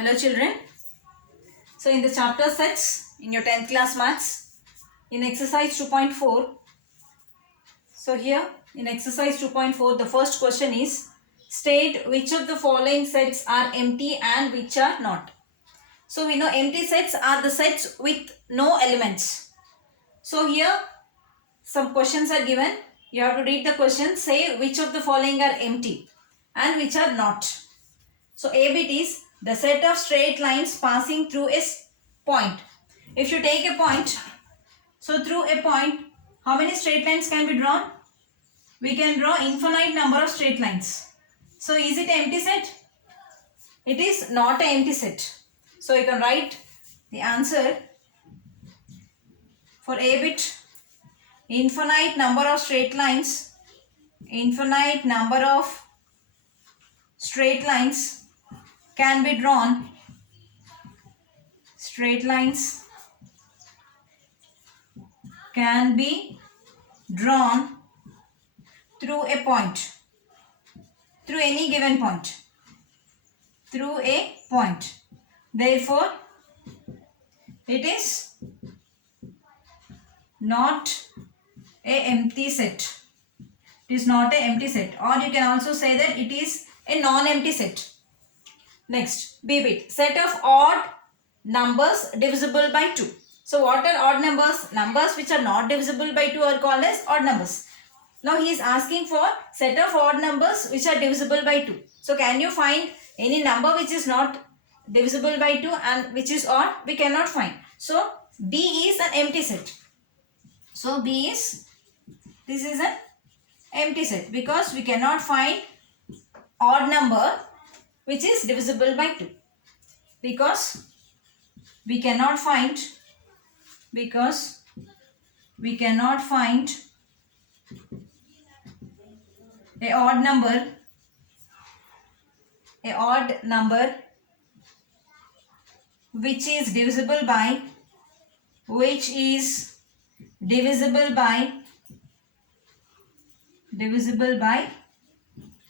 Hello children. So in the chapter sets in your 10th class maths, in exercise 2.4, so here in exercise 2.4 the first question is, state which of the following sets are empty and which are not. So we know empty sets are the sets with no elements. So here some questions are given. You have to read the question, say which of the following are empty and which are not. So A bit is the set of straight lines passing through a point. If you take a point, so through a point, how many straight lines can be drawn? We can draw infinite number of straight lines. So is it an empty set? It is not an empty set. So you can write the answer for A bit, infinite number of straight lines, infinite number of straight lines can be drawn, straight lines can be drawn through a point, through any given point, through a point. Therefore, it is not a empty set. It is not an empty set, or you can also say that it is a non-empty set. Next, B bit, set of odd numbers divisible by 2. So what are odd numbers? Numbers which are not divisible by 2 are called as odd numbers. Now he is asking for set of odd numbers which are divisible by 2. So can you find any number which is not divisible by 2 and which is odd? We cannot find. So B is an empty set. So this is an empty set because we cannot find odd number which is divisible by 2. Because we cannot find a odd number which is divisible by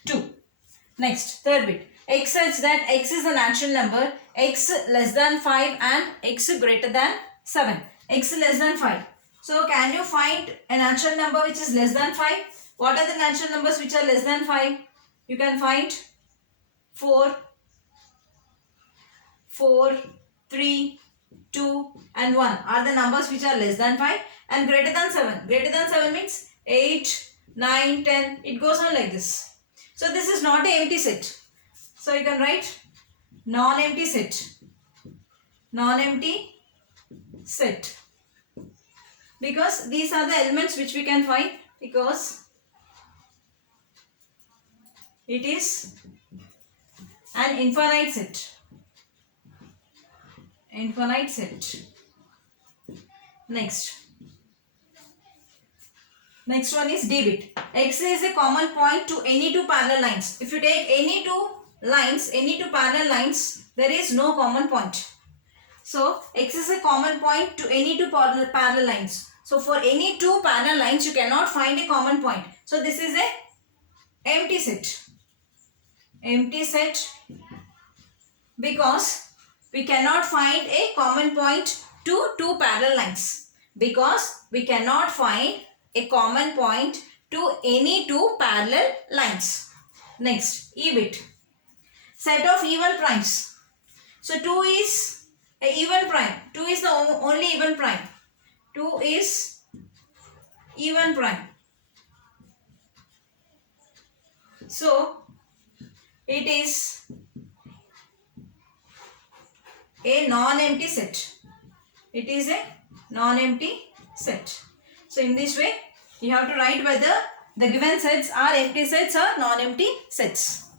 2. Next, third bit, x such that x is a natural number, x less than 5 and x greater than 7. X less than 5. So can you find a natural number which is less than 5? What are the natural numbers which are less than 5? You can find 4, 3, 2 and 1 are the numbers which are less than 5 and greater than 7. Greater than 7 means 8, 9, 10. It goes on like this. So this is not an empty set. So you can write non-empty set. Non-empty set. Because these are the elements which we can find because it is an infinite set. Infinite set. Next one is D bit. X is a common point to any two parallel lines. If you take any two parallel lines, there is no common point. So X is a common point to any two parallel lines. So for any two parallel lines, you cannot find a common point. So this is a empty set. Empty set because we cannot find a common point to two parallel lines. Because we cannot find a common point to any two parallel lines. Next, E bit. Set of even primes. So 2 is an even prime. 2 is the only even prime. 2 is even prime. So it is a non-empty set. It is a non-empty set. So in this way, you have to write whether the given sets are empty sets or non-empty sets.